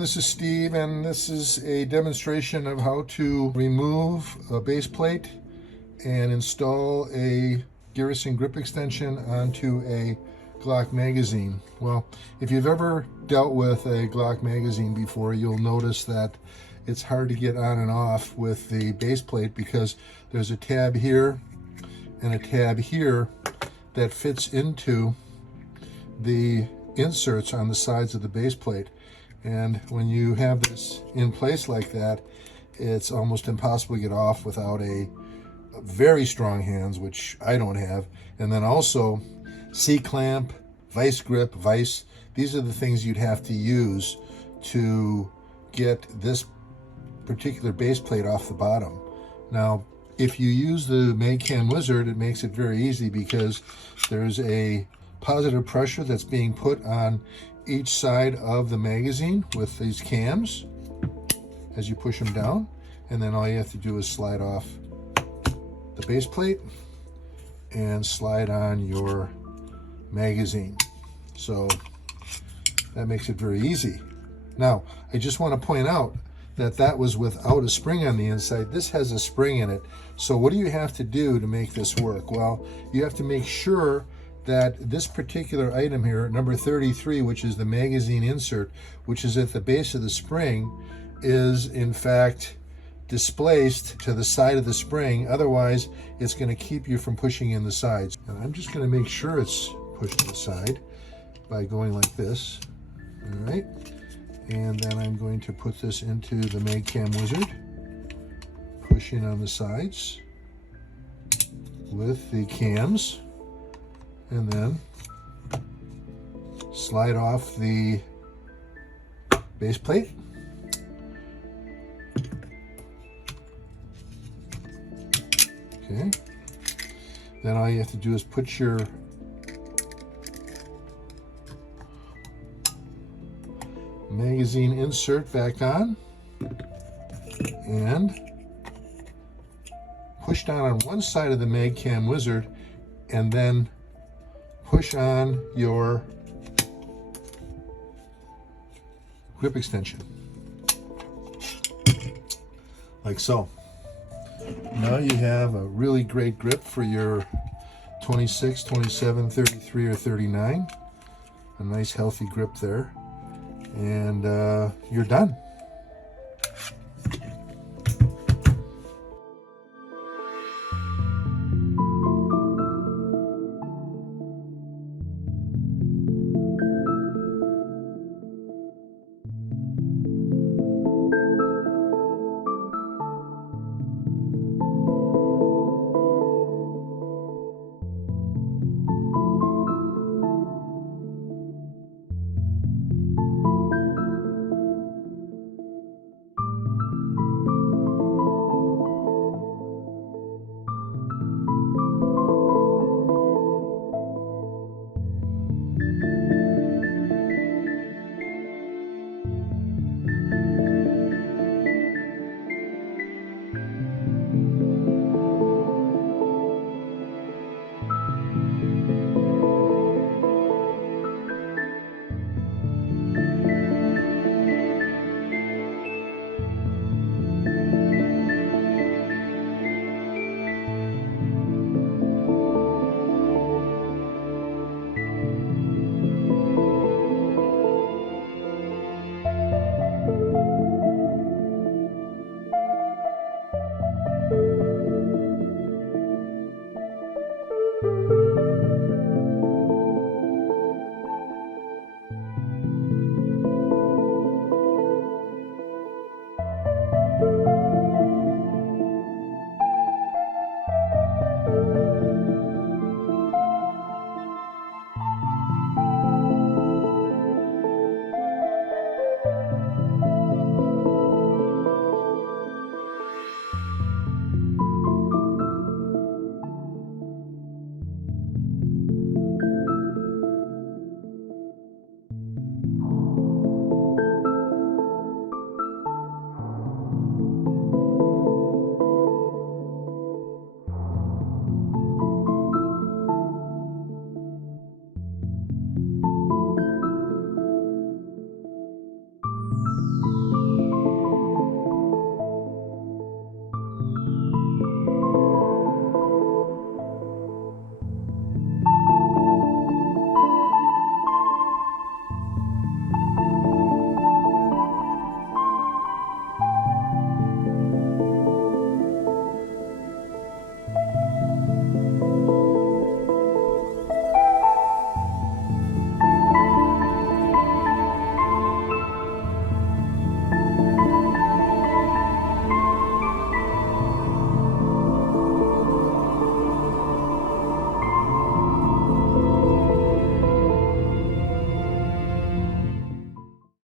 everyone, this is Steve, and this is a demonstration of how to remove a base plate and install a Garrison grip extension onto a GLOCK magazine. Well, if you've ever dealt with a GLOCK magazine before, you'll notice that it's hard to get on and off with the base plate because there's a tab here and a tab here that fits into the inserts on the sides of the base plate. And when you have this in place like that, it's almost impossible to get off without a very strong hands, which I don't have. And then also C-clamp, vice grip, vice. These are the things you'd have to use to get this particular base plate off the bottom. Now, if you use the MagCamWizard, it makes it very easy because there's a positive pressure that's being put on each side of the magazine with these cams as you push them down, and then all you have to do is slide off the base plate and slide on your magazine. So that makes it very easy. Now, I just want to point out that that was without a spring on the inside. This has a spring in it. So what do you have to do to make this work? Well, you have to make sure that this particular item here, number 33, which is the magazine insert, which is at the base of the spring, is in fact displaced to the side of the spring. Otherwise, it's going to keep you from pushing in the sides. And I'm just going to make sure it's pushed to the side by going like this. All right. And then I'm going to put this into the MagCamWizard, push in on the sides with the cams, and then slide off the base plate. Okay. Then all you have to do is put your magazine insert back on and push down on one side of the MagCamWizard and then push on your grip extension like so. Now you have a really great grip for your 26, 27, 33, or 39. A nice healthy grip there. And you're done.